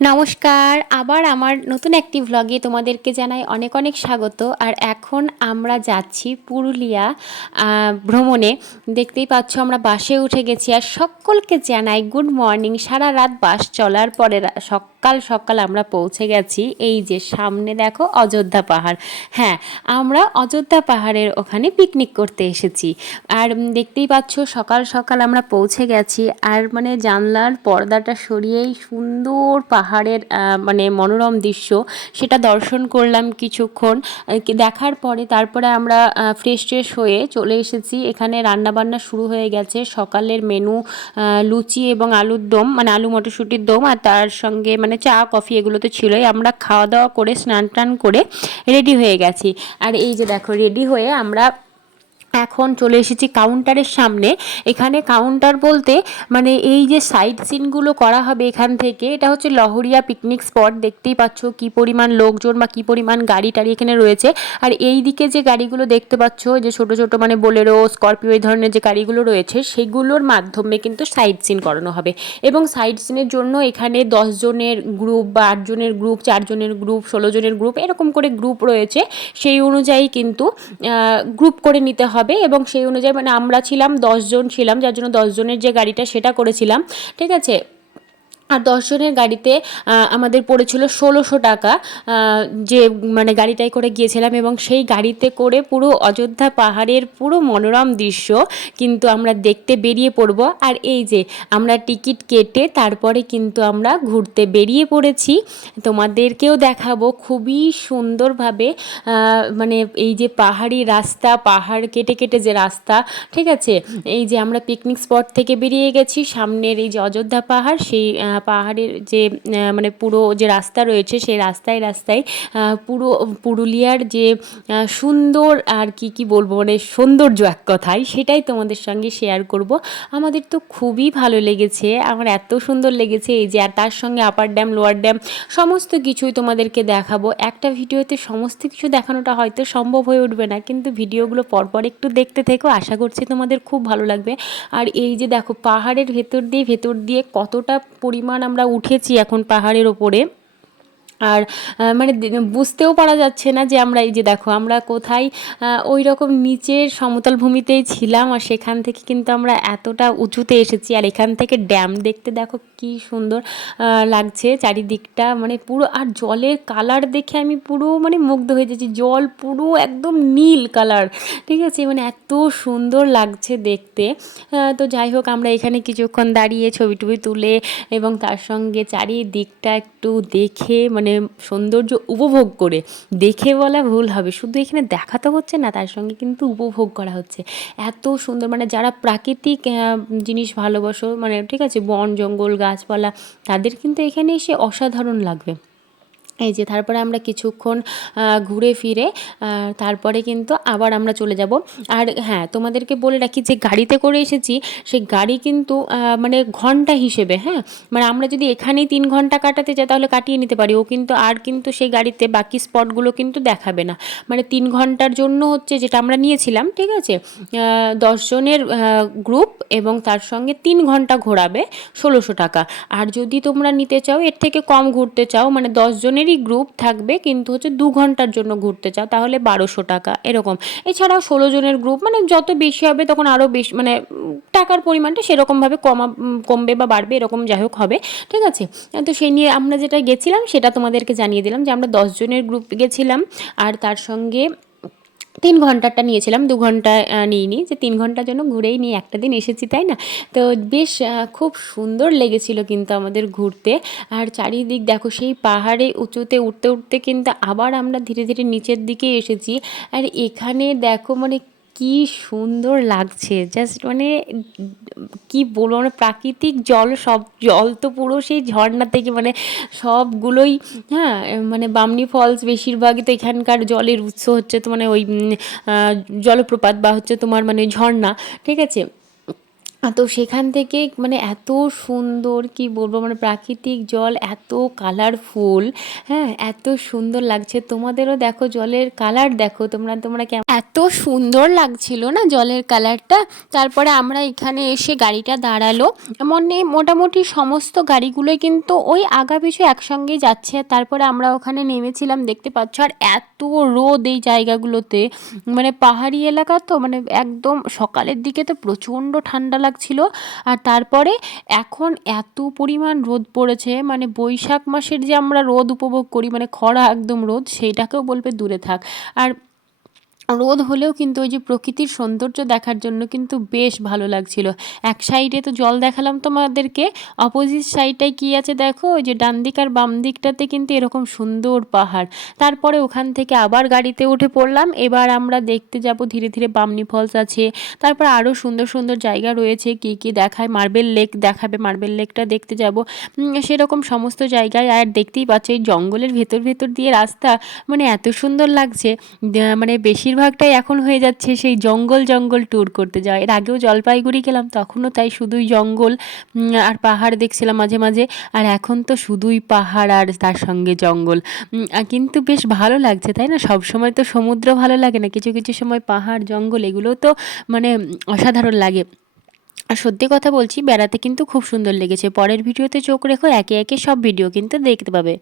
নমস্কার, আবার আমার নতুন একটি ভ্লগে তোমাদেরকে জানাই অনেক অনেক স্বাগত। আর এখন আমরা যাচ্ছি পুরুলিয়া ভ্রমণে। দেখতেই পাচ্ছ আমরা বাসে উঠে গেছি আর সকলকে জানাই গুড মর্নিং। সারা রাত বাস চলার পরে সকাল সকাল আমরা পৌঁছে গেছি। এই যে সামনে দেখো অযোধ্যা পাহাড়। হ্যাঁ, আমরা অযোধ্যা পাহাড়ের ওখানে পিকনিক করতে এসেছি। আর দেখতেই পাচ্ছ সকাল সকাল আমরা পৌঁছে গেছি। আর মানে জানলার পর্দাটা সরিয়েই সুন্দর পাহাড়ের মানে মনোরম দৃশ্য সেটা দর্শন করলাম কিছুক্ষণ। দেখার পরে তারপরে আমরা ফ্রেশ ট্রেশ হয়ে চলে এসেছি। এখানে রান্নাবান্না শুরু হয়ে গেছে। সকালের মেনু লুচি এবং আলুর দম, মানে আলু মটরশুঁটির দম, আর তার সঙ্গে মানে চা কফি এগুলো তো ছিলই। আমরা খাওয়া দাওয়া করে স্নান টান করে রেডি হয়ে গেছি। আর এই যে দেখো রেডি হয়ে আমরা এখন চলে এসেছি কাউন্টারের সামনে। এখানে কাউন্টার বলতে মানে এই যে সাইট সিনগুলো করা হবে এখান থেকে, এটা হচ্ছে লহরিয়া পিকনিক স্পট। দেখতেই পাচ্ছ কি পরিমাণ লোকজন বা কি পরিমাণ গাড়ি টাড়ি এখানে রয়েছে। আর এই দিকে যে গাড়িগুলো দেখতে পাচ্ছ, যে ছোট ছোট মানে বোলেরো, স্করপিও, এই ধরনের যে গাড়িগুলো রয়েছে সেগুলোর মাধ্যমে কিন্তু সাইট সিন করানো হবে। এবং সাইট সিনের জন্য এখানে 10 জনের গ্রুপ বা 8 জনের গ্রুপ, 4 জনের গ্রুপ, 16 জনের গ্রুপ, এরকম করে গ্রুপ রয়েছে। সেই অনুযায়ী কিন্তু গ্রুপ করে নিতে হবে। এবং সেই অনুযায়ী মানে আমরা ছিলাম 10 জন ছিলাম, যার জন্য 10 জনের যে গাড়িটা সেটা করেছিলাম, ঠিক আছে। আর 10 জনের গাড়িতে আমাদের পড়েছিল 1600 টাকা, যে মানে গাড়িটাই করে গিয়েছিলাম। এবং সেই গাড়িতে করে পুরো অযোধ্যা পাহাড়ের পুরো মনোরম দৃশ্য কিন্তু আমরা দেখতে বেরিয়ে পড়ব। আর এই যে আমরা টিকিট কেটে তারপরে কিন্তু আমরা ঘুরতে বেরিয়ে পড়েছি। তোমাদেরকেও দেখাবো খুবই সুন্দরভাবে মানে এই যে পাহাড়ি রাস্তা, পাহাড় কেটে কেটে যে রাস্তা, ঠিক আছে। এই যে আমরা পিকনিক স্পট থেকে বেরিয়ে গেছি, সামনের এই যে অযোধ্যা পাহাড়, সেই পাহাড়ের যে মানে পুরো যে রাস্তা রয়েছে সেই রাস্তায় রাস্তায় পুরো পুরুলিয়ার যে সুন্দর আর কি বলবো, মানে সৌন্দর্য এক কথায়, সেটাই তোমাদের সঙ্গে শেয়ার করব। আমাদের তো খুবই ভালো লেগেছে, আমার এত সুন্দর লেগেছে। এই যে আর তার সঙ্গে আপার ড্যাম, লোয়ার ড্যাম, সমস্ত কিছুই তোমাদেরকে দেখাবো। একটা ভিডিওতে সমস্ত কিছু দেখানোটা হয়তো সম্ভব হয়ে উঠবে না, কিন্তু ভিডিওগুলো পরপর একটু দেখতে থেকো, আশা করছি তোমাদের খুব ভালো লাগবে। আর এই যে দেখো পাহাড়ের ভেতর দিয়ে কতটা পরিমাণ আমরা উঠেছি এখন পাহাড়ের ওপরে। আর মানে বুঝতেও পারা যাচ্ছে না যে আমরা এই যে দেখো আমরা কোথায় ওই রকম নিচের সমতল ভূমিতেই ছিলাম, আর সেখান থেকে কিন্তু আমরা এতটা উঁচুতে এসেছি। আর এখান থেকে ড্যাম দেখতে দেখো কি সুন্দর লাগছে চারিদিকটা, মানে পুরো। আর জলের কালার দেখে আমি পুরো মানে মুগ্ধ হয়ে যাচ্ছি। জল পুরো একদম নীল কালার, ঠিক আছে, মানে এত সুন্দর লাগছে দেখতে। তো যাই হোক, আমরা এখানে কিছুক্ষণ দাঁড়িয়ে ছবি টবি তুলে এবং তার সঙ্গে চারিদিকটা একটু দেখে মানে সৌন্দর্য উপভোগ করে, দেখে বলা ভুল হবে, শুধু এখানে দেখা তো হচ্ছে না, তার সঙ্গে কিন্তু উপভোগ করা হচ্ছে। এত সুন্দর, মানে যারা প্রাকৃতিক জিনিস ভালোবাসো, মানে ঠিক আছে, বন জঙ্গল গাছপালা, তাদের কিন্তু এখানে এসে অসাধারণ লাগবে। এই যে তারপরে আমরা কিছুক্ষণ ঘুরে ফিরে তারপরে কিন্তু আবার আমরা চলে যাব। আর হ্যাঁ, তোমাদেরকে বলে রাখি যে গাড়িতে করে এসেছি, সেই গাড়ি কিন্তু মানে ঘন্টা হিসেবে, হ্যাঁ, মানে আমরা যদি এখানেই 3 ঘন্টা কাটাতে চাই তাহলে কাটিয়ে নিতে পারি। ও কিন্তু কিন্তু সেই গাড়িতে বাকি স্পটগুলো কিন্তু দেখাবে না। মানে 3 ঘন্টার জন্য হচ্ছে যেটা আমরা নিয়েছিলাম, ঠিক আছে, 10 জনের গ্রুপ, এবং তার সঙ্গে 3 ঘন্টা ঘোরাবে, 1600 টাকা। আর যদি তোমরা নিতে চাও, এর থেকে কম ঘুরতে চাও, মানে 10 জনেরই গ্রুপ থাকবে কিন্তু হচ্ছে 2 ঘন্টার জন্য ঘুরতে চাও, তাহলে 1200 টাকা এরকম। এছাড়াও 16 জনের গ্রুপ, মানে যত বেশি হবে তখন আরও বেশি, মানে টাকার পরিমাণটা সেরকমভাবে কমবে বা বাড়বে, এরকম যাই হোক হবে, ঠিক আছে। তো সেই নিয়ে আমরা যেটা গেছিলাম সেটা তোমাদেরকে জানিয়ে দিলাম যে আমরা 10 জনের গ্রুপ গেছিলাম। আর তার সঙ্গে 3 ঘন্টারটা নিয়েছিলাম, 2 ঘন্টা নিইনি, যে 3 ঘন্টার জন্য ঘুরেই নিয়ে একটা দিন এসেছি, তাই না। তো বেশ খুব সুন্দর লেগেছিল কিন্তু আমাদের ঘুরতে। আর চারিদিক দেখো, সেই পাহাড়ে উঁচুতে উঠতে উঠতে কিন্তু আবার আমরা ধীরে ধীরে নিচের দিকে এসেছি। আর এখানে দেখো মানে কি সুন্দর লাগছে, জাস্ট মানে কি বলবো, মানে প্রাকৃতিক জল, সব জল তো পুরো সেই ঝর্ণা থেকে, মানে সবগুলোই, হ্যাঁ, মানে বামনি ফলস বেশিরভাগই তো এখানকার জলের উৎস হচ্ছে তো মানে ওই জলপ্রপাত বা হচ্ছে তোমার মানে ঝর্ণা, ঠিক আছে। তো সেখান থেকে মানে এত সুন্দর কি বলবো, মানে প্রাকৃতিক জল এত কালারফুল, হ্যাঁ এত সুন্দর লাগছে। তোমাদেরও দেখো জলের কালার দেখো, তোমরা কেমন, এত সুন্দর লাগছিল না জলের কালারটা। তারপরে আমরা এখানে এসে গাড়িটা দাঁড়ালো, মানে মোটামুটি সমস্ত গাড়িগুলোই কিন্তু ওই আগা পিছু একসঙ্গেই যাচ্ছে। তারপরে আমরা ওখানে নেমেছিলাম, দেখতে পাচ্ছ। আর এত রোদ এই জায়গাগুলোতে, মানে পাহাড়ি এলাকা তো, মানে একদম সকালের দিকে তো প্রচণ্ড ঠান্ডা লাগছিল। আর তারপরে এখন এত পরিমাণ রোদ পড়েছে, মানে বৈশাখ মাসের যে আমরা রোদ উপভোগ করি, মানে খরা একদম রোদ, সেইটাকেও বলবে দূরে থাক। আর রোদ হলেও কিন্তু ওই যে প্রকৃতির সৌন্দর্য দেখার জন্য কিন্তু বেশ ভালো লাগছিল। এক সাইডে তো জল দেখালাম তোমাদেরকে, অপোজিট সাইডটায় কী আছে দেখো, ওই যে ডান দিক আর বাম দিকটাতে কিন্তু এরকম সুন্দর পাহাড়। তারপরে ওখান থেকে আবার গাড়িতে উঠে পড়লাম। এবার আমরা দেখতে যাব ধীরে ধীরে, বামনি ফলস আছে, তারপর আরও সুন্দর সুন্দর জায়গা রয়েছে, কী কী দেখায়, মার্বেল লেক দেখাবে, মার্বেল লেকটা দেখতে যাব। সেরকম সমস্ত জায়গায়। আর দেখতেই পাচ্ছ এই জঙ্গলের ভেতর ভেতর দিয়ে রাস্তা, মানে এত সুন্দর লাগছে। মানে বেশিরভাগটাই এখন হয়ে যাচ্ছে সেই জঙ্গল জঙ্গল ট্যুর করতে যাওয়া। এর আগেও জলপাইগুড়ি গেলাম, তখনও তাই শুধুই জঙ্গল আর পাহাড় দেখছিলাম মাঝে মাঝে। আর এখন তো শুধুই পাহাড় আর তার সঙ্গে জঙ্গল। কিন্তু বেশ ভালো লাগছে, তাই না? সব সময় তো সমুদ্র ভালো লাগে না, কিছু কিছু সময় পাহাড় জঙ্গল এগুলোও তো মানে অসাধারণ লাগে। আর সত্যি কথা বলছি, বেড়াতে কিন্তু খুব সুন্দর লেগেছে। পরের ভিডিওতে চোখ রেখো, একে একে সব ভিডিও কিন্তু দেখতে পাবে।